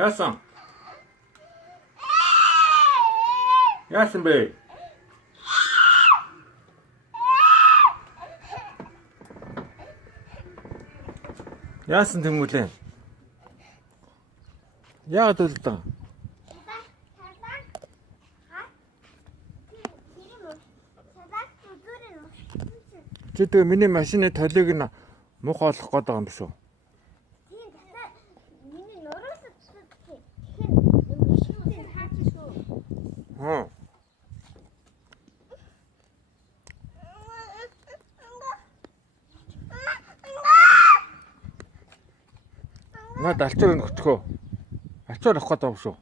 Яасан? Яасан бэ? Яасан тэмүүлээ? Яагаад үлдэн? Чи тэгээ миний машины толыг нь муухай олох гээд байгаа юм биш үү? Хм. Наад алчуур нөхцөхөө. Алчуур авах гээд байгаа юм шүү.